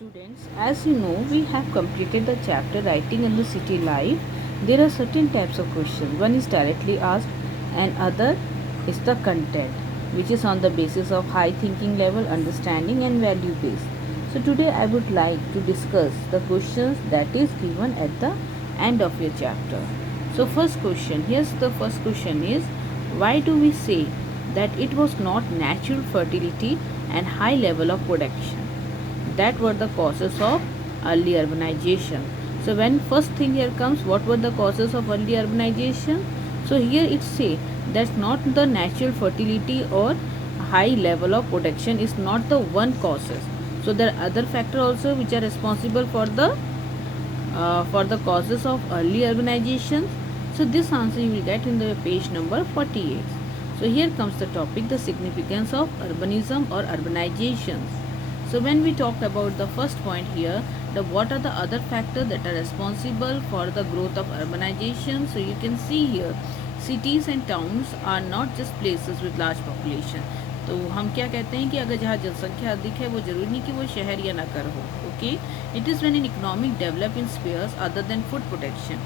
students, as you know, we have completed the chapter Writing in the City Life. There are certain types of questions. One is directly asked, and other is the content, which is on the basis of high thinking level, understanding, and value based. So today I would like to discuss the questions that is given at the end of your chapter. So first question, here's the first question is, why do we say that it was not natural fertility and high level of production that were the causes of early urbanization? So when first thing here comes, what were the causes of early urbanization? So here it say that not the natural fertility or high level of production is not the one causes. So there are other factors also which are responsible for the causes of early urbanization. So this answer you will get in the page number 48. So here comes the topic, the significance of urbanism or urbanizations. So when we talked about the first point here, the what are the other factors that are responsible for the growth of urbanization? So you can see here, cities and towns are not just places with large population. तो हम क्या कहते हैं कि अगर जहाँ जनसंख्या अधिक है वो जरूरी नहीं कि वो शहर या नगर हो. Okay, it is when an economic develop in spheres other than food protection,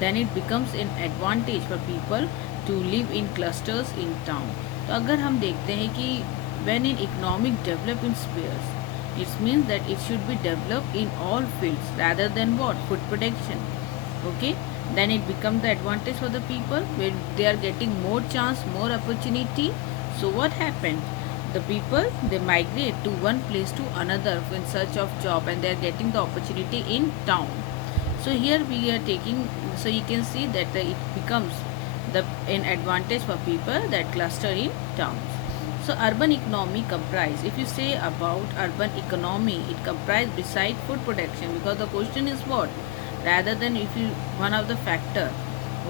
then it becomes an advantage for people to live in clusters in town. तो अगर हम देखते हैं कि when an economic develop in spheres, it means that it should be developed in all fields rather than what, food protection. Okay, then it becomes the advantage for the people where they are getting more chance, more opportunity. So what happened, the people they migrate to one place to another in search of job, and they are getting the opportunity in town. So here we are taking, so you can see that it becomes an advantage for people that cluster in towns. So urban economy comprise, if you say about urban economy, it comprise beside food production, because the question is what, rather than if you, one of the factor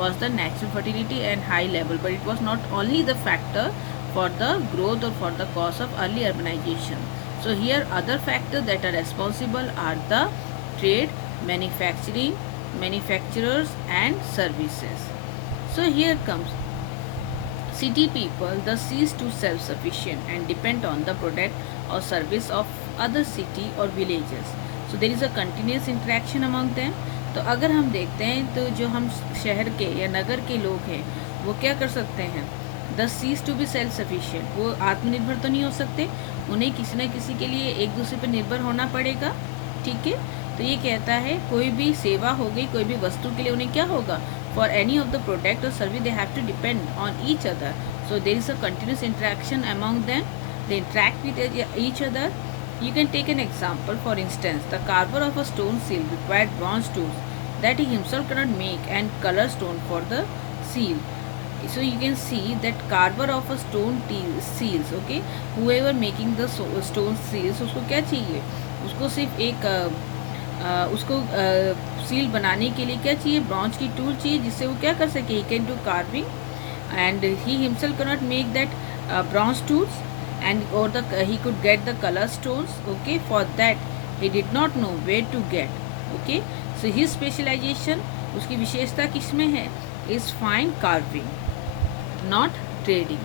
was the natural fertility and high level, but it was not only the factor for the growth or for the cause of early urbanization. So here other factors that are responsible are the trade, manufacturing, manufacturers and services. So here comes, city people thus cease to self-sufficient and depend on the product or service of other city or villages. So there is a continuous interaction among them. तो अगर हम देखते हैं तो जो हम शहर के या नगर के लोग हैं वो क्या कर सकते हैं, they cease to be self sufficient, वो आत्मनिर्भर तो नहीं हो सकते, उन्हें किसी न किसी के लिए एक दूसरे पर निर्भर होना पड़ेगा. ठीक है, तो ये कहता है कोई भी सेवा हो गई, कोई भी वस्तु के लिए उन्हें क्या होगा, for any of the product or service they have to depend on each other. So there is a continuous interaction among them, they interact with each other. You can take an example, for instance, the carver of a stone seal required bronze tools that he himself cannot make and color stone for the seal. So you can see that carver of a stone seals, okay, whoever making the stone seals, उसको क्या चाहिए, उसको सिर्फ एक उसको seal बनाने के लिए क्या चाहिए, ब्रॉन्ज की टूल चाहिए, जिससे वो क्या कर सके, he can do carving and he himself can not make that bronze tools and और the he could get the colour stones. Okay, for that he did not know where to get. Okay, so his specialization, उसकी विशेषता किसमें है, is fine carving not trading.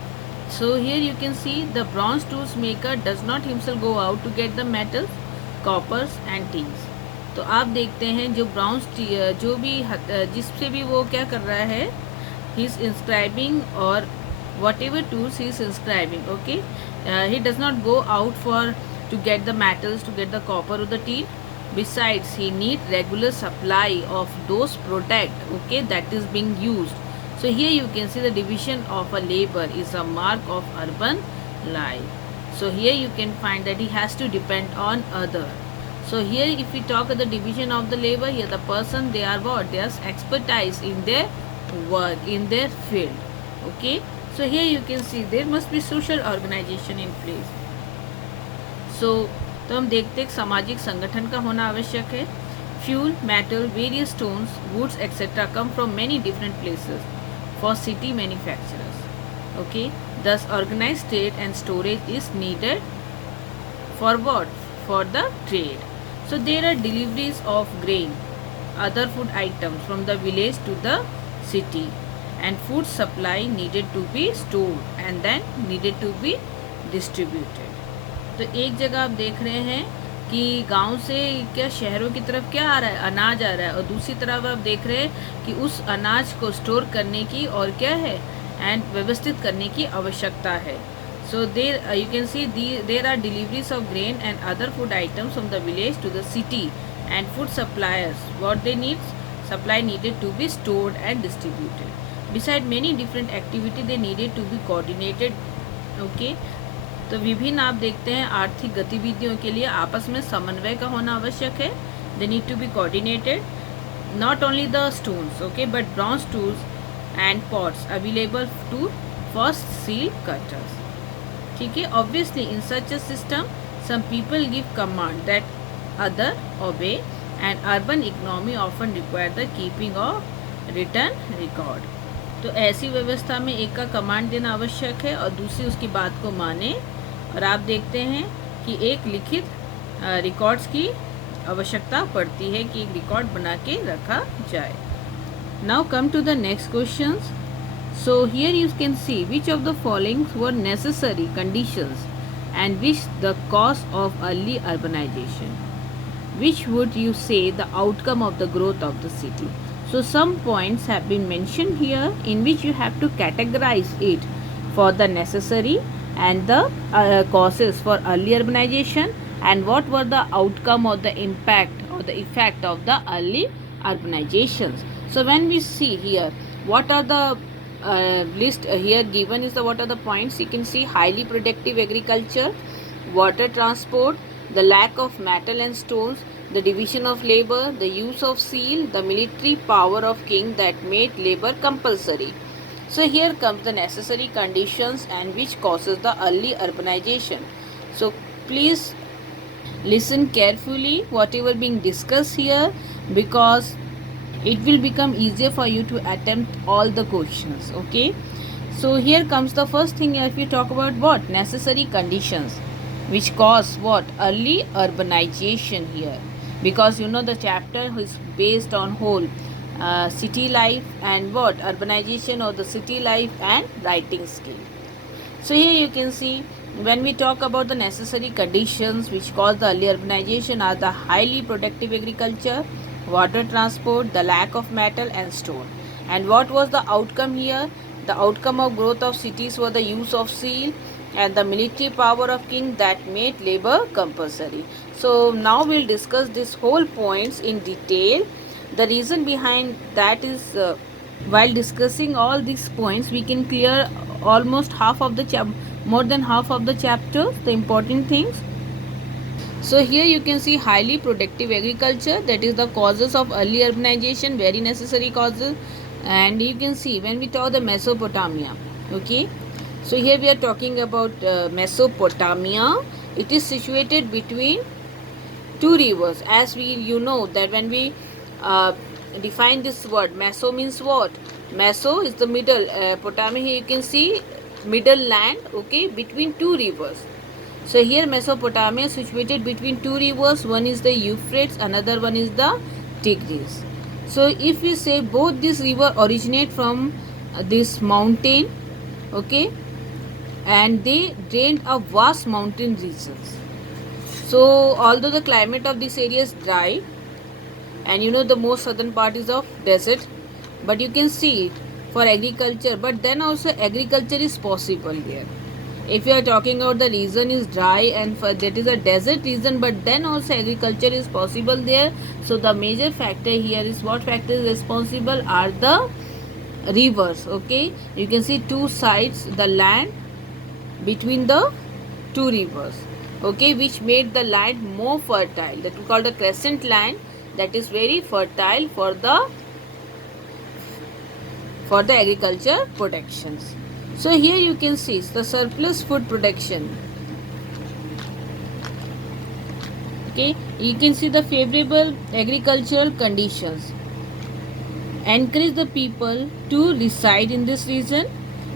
So here you can see the bronze tools maker does not himself go out to get the metals, coppers and tins. तो आप देखते हैं जो browns जो भी जिससे भी वो क्या कर रहा है, ही इज इंस्क्राइबिंग और whatever tools he is inscribing. Okay, he does not go out for to get the metals, to get the copper और the tin. Besides, he need regular supply of those product, okay, that is being used. So here you can see the division of a labor is a mark of urban life. So here you can find that he has to depend on other. So here if we talk of the division of the labor, here the person they are what, they are expertise in their work, in their field. Okay, so here you can see there must be social organization in place. So तो हम देखते हैं सामाजिक संगठन का होना आवश्यक है. Fuel, metal, various stones, woods etcetera come from many different places for city manufacturers. Okay, thus organise trade and storage is needed for what, for the trade. So there are deliveries of grain, other food items from the village to the city, and food supply needed to be stored and then needed to be distributed. तो एक जगह आप देख रहे हैं कि गांव से क्या शहरों की तरफ क्या आ रहा है, अनाज आ रहा है, और दूसरी तरफ आप देख रहे हैं कि उस अनाज को स्टोर करने की और क्या है एंड व्यवस्थित करने की आवश्यकता है. So there you can see there are deliveries of grain and other food items from the village to the city, and food suppliers what they need, supply needed to be stored and distributed. Beside many different activity they needed to be coordinated. Okay, तो विभिन्न आप देखते हैं आर्थिक गतिविधियों के लिए आपस में समन्वय का होना आवश्यक है. They need to be coordinated. Not only the stones, okay, but bronze tools and pots available to first seal cutters. ठीक है. Obviously in such a system some people give command that other obey, and urban economy often require the keeping of return record. तो ऐसी व्यवस्था में एक का command देना आवश्यक है और दूसरी उसकी बात को माने. और आप देखते हैं कि एक लिखित रिकॉर्ड्स की आवश्यकता पड़ती है कि एक रिकॉर्ड बना के रखा जाए. Now come to the next questions. So here you can see which of the following were necessary conditions and which the cause of early urbanization. Which would you say the outcome of the growth of the city? So some points have been mentioned here in which you have to categorize it for the necessary and the causes for early urbanization, and what were the outcome or the impact or the effect of the early urbanizations. So when we see here what are the list here given is the what are the points. You can see highly productive agriculture, water transport, the lack of metal and stones, the division of labor, the use of seal, the military power of king that made labor compulsory. So here comes the necessary conditions and which causes the early urbanization. So please listen carefully whatever being discussed here, because it will become easier for you to attempt all the questions. Okay, so here comes the first thing. If you talk about what necessary conditions which cause what early urbanization here, because you know the chapter is based on whole city life and what urbanization or the city life and writing skill. So here you can see when we talk about the necessary conditions which cause the early urbanization are the highly productive agriculture, water transport, the lack of metal and stone. And what was the outcome here? The outcome of growth of cities were the use of seal and the military power of king that made labor compulsory. So now we'll discuss this whole points in detail. The reason behind that is while discussing all these points we can clear almost half of the more than half of the chapters, the important things. So here you can see highly productive agriculture, that is the causes of early urbanization, very necessary causes. And you can see when we talk the Mesopotamia, okay, so here we are talking about Mesopotamia. It is situated between two rivers, as we you know that when we define this word, Meso means what? Meso is the middle, Potamia here you can see middle land, okay, between two rivers. So here Mesopotamia is situated between two rivers, one is the Euphrates, another one is the Tigris. So if we say both these rivers originate from this mountain, okay, and they drained a vast mountain regions. So although the climate of this area is dry, and you know the most southern part is of desert, but you can see it for agriculture, but then also agriculture is possible here. If you are talking about the region is dry and for that is a desert region, but then also agriculture is possible there. So the major factor here is what factor is responsible are the rivers, okay. You can see two sides the land between the two rivers, okay, which made the land more fertile, that we call the crescent land, that is very fertile for the agriculture protections. So here you can see the surplus food production, okay. You can see the favorable agricultural conditions encourage the people to reside in this region.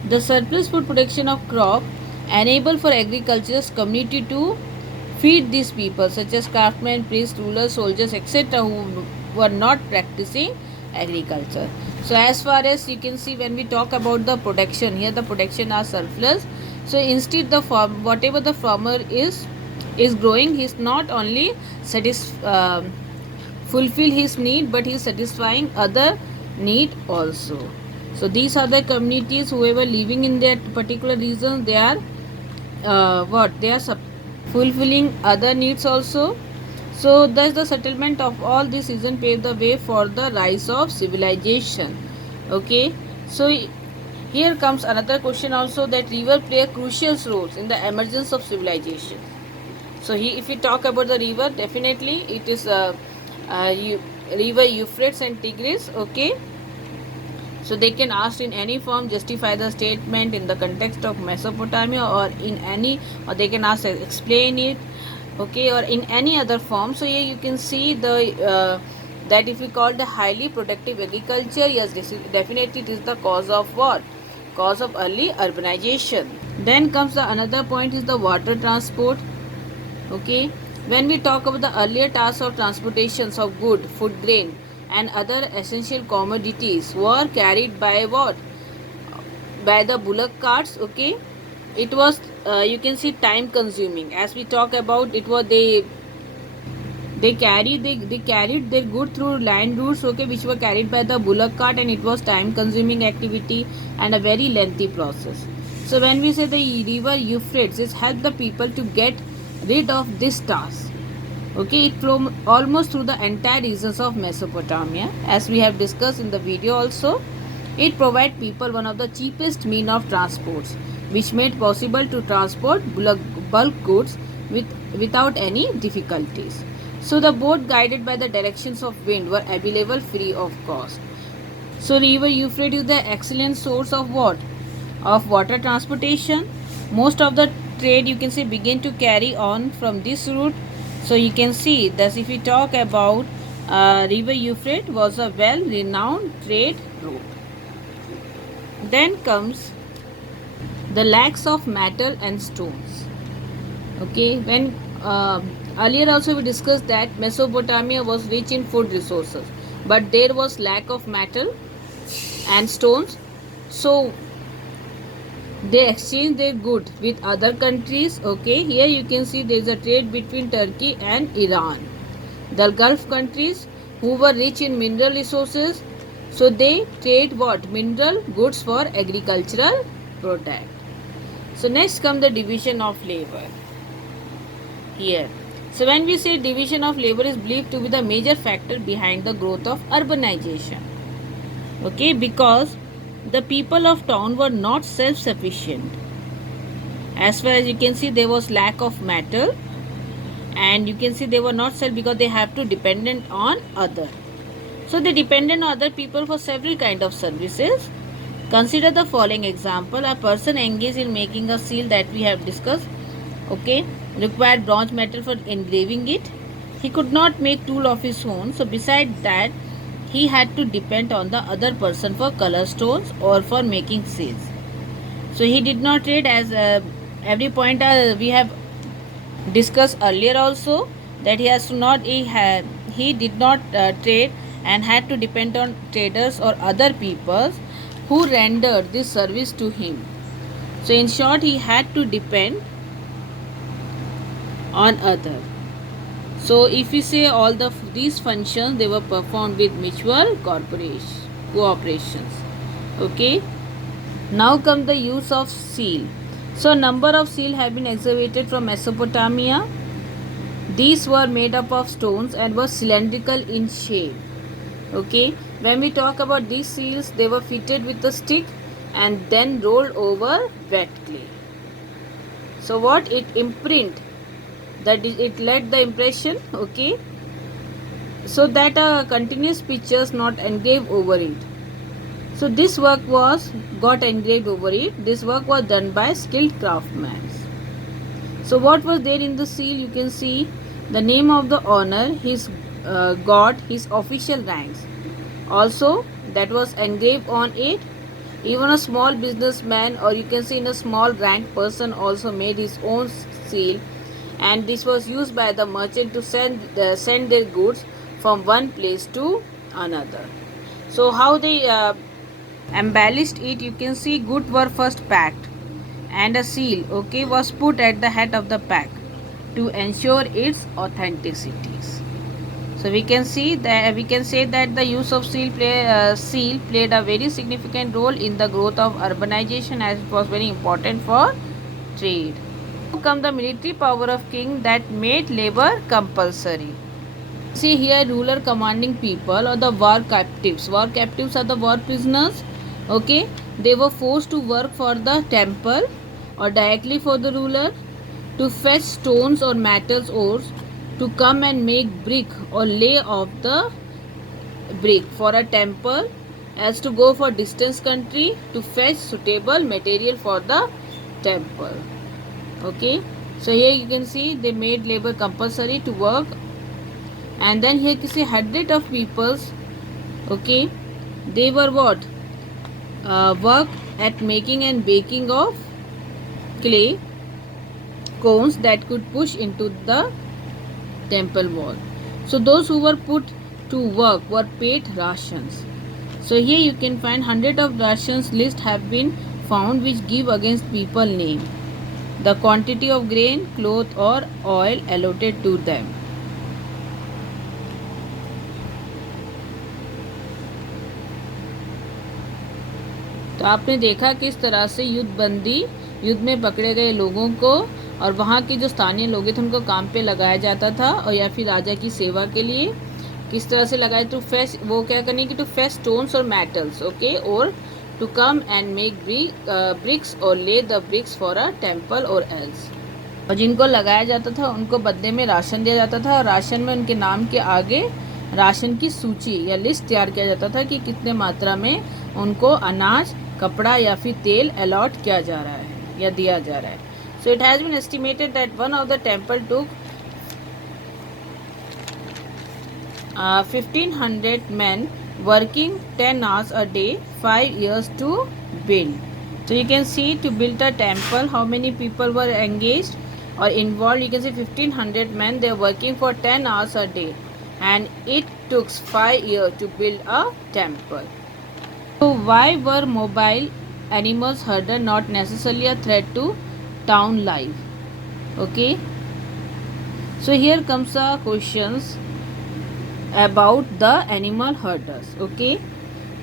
The surplus food production of crop enable for agriculture's community to feed these people such as craftsmen, priests, rulers, soldiers, etc. who were not practicing agriculture. So as far as you can see when we talk about the production, here the production are surplus. So instead the whatever the farmer is is growing, he's not only fulfill his need, but he's satisfying other need also. So these are the communities whoever living in that particular region, they are what they are fulfilling other needs also. So thus the settlement of all this region paved the way for the rise of civilization. Okay, so here comes another question also, that river play a crucial role in the emergence of civilization. So if we talk about the river, definitely it is river Euphrates and Tigris. Okay, so they can ask in any form, justify the statement in the context of Mesopotamia, or in any, or they can ask explain it, okay, or in any other form. So here you can see the that if we call the highly productive agriculture, yes, this is definitely it is the cause of what? Cause of early urbanization. Then comes the another point is the water transport. Okay, when we talk about the earlier tasks of transportations of good, food grain and other essential commodities were carried by what? By the bullock carts. Okay, it was you can see time consuming. As we talk about, it was they carried their good through land routes, okay, which were carried by the bullock cart, and it was time consuming activity and a very lengthy process. So when we say the river Euphrates, it helped the people to get rid of this task. Okay, it flowed almost through the entire regions of Mesopotamia, as we have discussed in the video also. It provided people one of the cheapest means of transports, which made possible to transport bulk goods without any difficulties. So the boat guided by the directions of wind were available free of cost. So river Euphrates is the excellent source of what? Of water transportation. Most of the trade you can say begin to carry on from this route. So you can see that if we talk about river Euphrates was a well renowned trade route. Then comes the lacks of metal and stones. Okay, when earlier also we discussed that Mesopotamia was rich in food resources, but there was lack of metal and stones. So they exchange their goods with other countries. Okay, here you can see there is a trade between Turkey and Iran, the Gulf countries who were rich in mineral resources. So they trade what? Mineral goods for agricultural product. So next come the division of labor here. So when we say division of labor is believed to be the major factor behind the growth of urbanization. Okay, because the people of town were not self-sufficient. As far as you can see, there was lack of metal, and you can see they were not self because they have to dependent on other. So they depended on other people for several kind of services. Consider the following example. A person engaged in making a seal that we have discussed, okay, required bronze metal for engraving it. He could not make tool of his own. So besides that, he had to depend on the other person for color stones or for making seals. So he did not trade, as every point we have discussed earlier also, that he did not trade and had to depend on traders or other people who rendered this service to him. So in short, he had to depend on other. So if we say all these functions, they were performed with mutual cooperations. Okay. Now come the use of seal. So number of seal have been excavated from Mesopotamia. These were made up of stones and were cylindrical in shape. Okay. When we talk about these seals, they were fitted with a stick and then rolled over wet clay. So what? It imprint, that is, it let the impression, okay, so that a continuous pictures not engraved over it. So this work got engraved over it. This work was done by skilled craftsmen. So what was there in the seal? You can see the name of the owner, his god, his official ranks. Also that was engraved on it. Even a small businessman, or you can say in a small rank person, also made his own seal, and this was used by the merchant to send their goods from one place to another. So how they embellished it, you can see goods were first packed and a seal, okay, was put at the head of the pack. to ensure its authenticity. So we can see that we can say that the use of seal played a very significant role in the growth of urbanization, as it was very important for trade. Now come the military power of king that made labor compulsory. See here, ruler commanding people or the war captives. War captives are the war prisoners. Okay, they were forced to work for the temple or directly for the ruler, to fetch stones or metals ores, to come and make brick or lay off the brick for a temple, as to go for distant country to fetch suitable material for the temple. Okay, so here you can see they made labor compulsory to work. And then here you see hundred of peoples. Okay, they were what, work at making and baking of clay cones that could push into the temple wall. So those who were put to work were paid rations. So here you can find hundred of rations list have been found which give against people name, the quantity of grain, cloth or oil allotted to them. तो आपने देखा किस तरह से युद्ध में पकड़े गए लोगों को और वहाँ के जो स्थानीय लोग थे उनको काम पे लगाया जाता था, और या फिर राजा की सेवा के लिए किस तरह से लगाए, टू फेस, वो क्या करने की, टू फेस स्टोन्स और मेटल्स, ओके, और to come and make bricks और lay the bricks for a temple और एल्स। और जिनको लगाया जाता था उनको बदले में राशन दिया जाता था, और राशन में उनके नाम के आगे राशन की सूची या लिस्ट तैयार किया जाता था कि कितने मात्रा में उनको अनाज, कपड़ा या फिर तेल अलॉट किया जा रहा है या दिया जा रहा है। So it has been estimated that one of the temple took 1500 men working 10 hours a day, 5 years to build. So you can see, to build a temple, how many people were engaged or involved. You can see 1500 men, they are working for 10 hours a day, and it took 5 years to build a temple. So why were mobile animals herder not necessarily a threat to town life? Okay, so here comes the questions about the animal herders. Okay,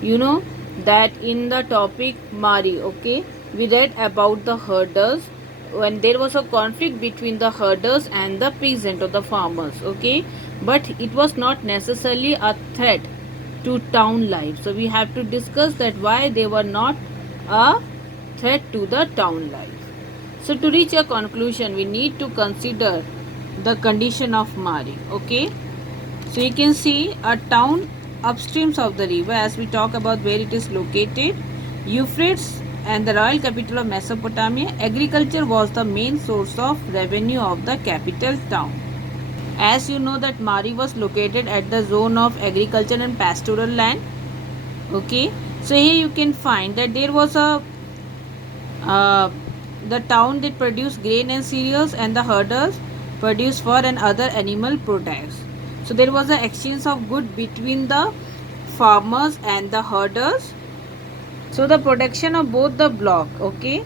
you know that in the topic Mari, okay, we read about the herders when there was a conflict between the herders and the peasant or the farmers. Okay, but it was not necessarily a threat to town life. So we have to discuss that why they were not a threat to the town life. So to reach a conclusion, we need to consider the condition of Mari. Okay, so you can see a town upstream of the river, as we talk about where it is located, Euphrates, and the royal capital of Mesopotamia. Agriculture was the main source of revenue of the capital town. As you know that Mari was located at the zone of agriculture and pastoral land. Okay, so here you can find that there was a the town that produced grain and cereals, and the herders produced fur and other animal products. So there was an exchange of goods between the farmers and the herders. So the production of both the block, okay,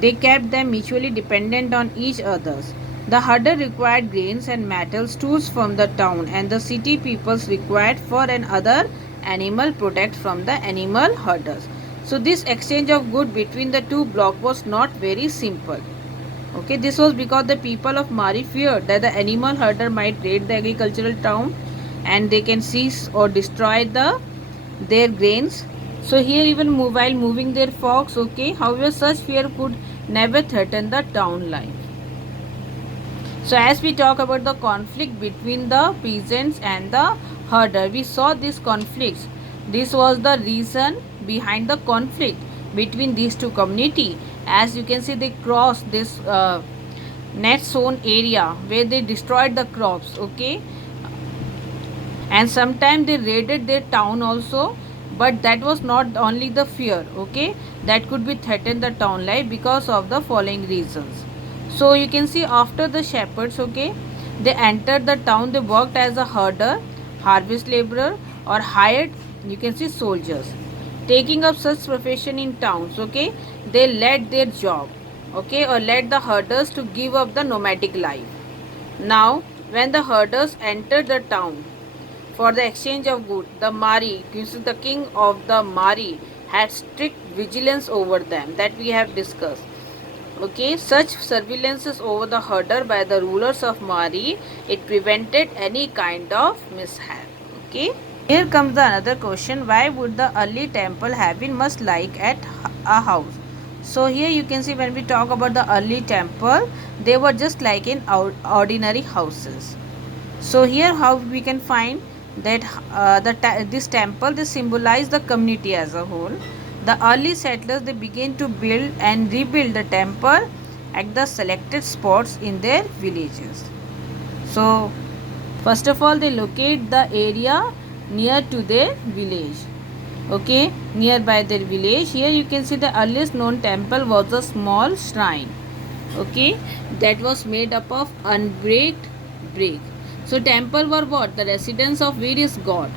they kept them mutually dependent on each others. The herder required grains and metals, tools from the town, and the city peoples required fur and other animal products from the animal herders. So this exchange of goods between the two blocks was not very simple. Okay, this was because the people of Mari feared that the animal herder might raid the agricultural town and they can seize or destroy their grains. So here even while moving their flocks, okay, however such fear could never threaten the town life. So as we talk about the conflict between the peasants and the herder, we saw this conflicts. This was the reason behind the conflict between these two communities. As you can see, they crossed this net sown area where they destroyed the crops, okay, and sometimes they raided their town also, but that was not only the fear, okay, that could be threatened the town life because of the following reasons. So you can see after the shepherds, okay, they entered the town, they worked as a herder, harvest laborer, or hired, you can see, soldiers. Taking up such profession in towns, okay, they led their job, okay, or led the herders to give up the nomadic life. Now, when the herders entered the town for the exchange of goods, the Mari, the king of the Mari, had strict vigilance over them, that we have discussed. Okay, such surveillances over the herder by the rulers of Mari, it prevented any kind of mishap. Okay. Here comes the another question. Why would the early temple have been much like at a house? So here you can see when we talk about the early temple, they were just like in ordinary houses. So here how we can find that this temple, this symbolize the community as a whole. The early settlers, they began to build and rebuild the temple at the selected spots in their villages. So first of all, they locate the area near to their village. Okay, nearby their village. Here you can see the earliest known temple was a small shrine. Okay, that was made up of unbreaked brick. So temple were what? The residence of various god.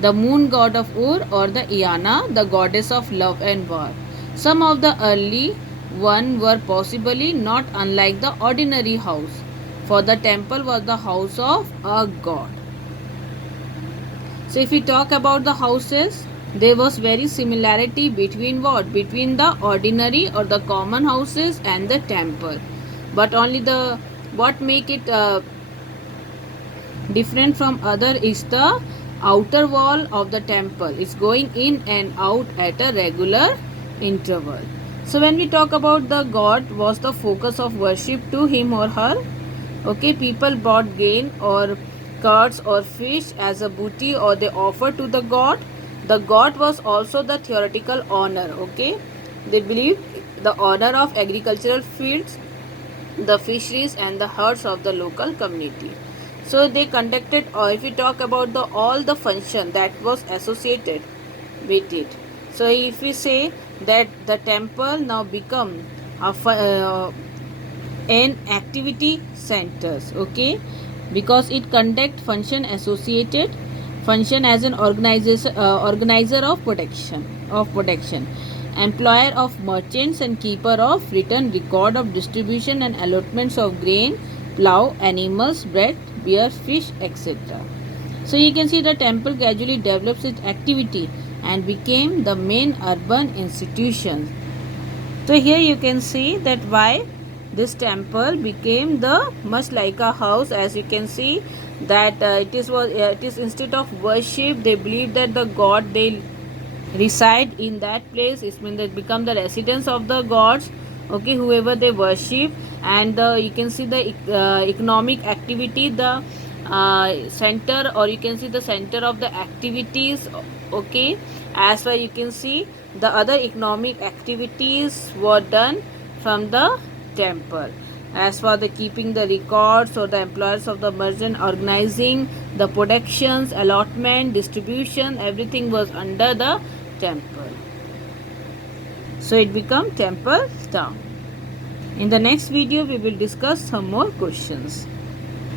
The moon god of Ur, or the Iana, the goddess of love and war. Some of the early one were possibly not unlike the ordinary house, for the temple was the house of a god. So if we talk about the houses, there was very similarity between what? Between the ordinary or the common houses and the temple. But only the what make it different from other is the outer wall of the temple. It's going in and out at a regular interval. So when we talk about the god was the focus of worship to him or her. Okay, people brought grain or curds or fish as a booty, or they offered to the god. The god was also the theoretical owner. Okay, they believed the owner of agricultural fields, the fisheries and the herds of the local community. So they conducted, or if we talk about the all the function that was associated with it. So if we say that the temple now become an activity centers, okay, because it conduct function associated function as an organizer of protection, employer of merchants and keeper of written record of distribution and allotments of grain, plough, animals, bread, beer, fish, etc. So you can see the temple gradually develops its activity and became the main urban institution. So here you can see that why this temple became the much like a house. As you can see that it is instead of worship, they believe that the god they reside in that place. It means they become the residence of the gods. Okay, whoever they worship, and you can see the economic activity, the center, or you can see the center of the activities. Okay, as far you can see the other economic activities were done from the temple. As for the keeping the records, or the employers of the merchant, organizing the productions, allotment, distribution, everything was under the temple. So it became temple town. In the next video we will discuss some more questions.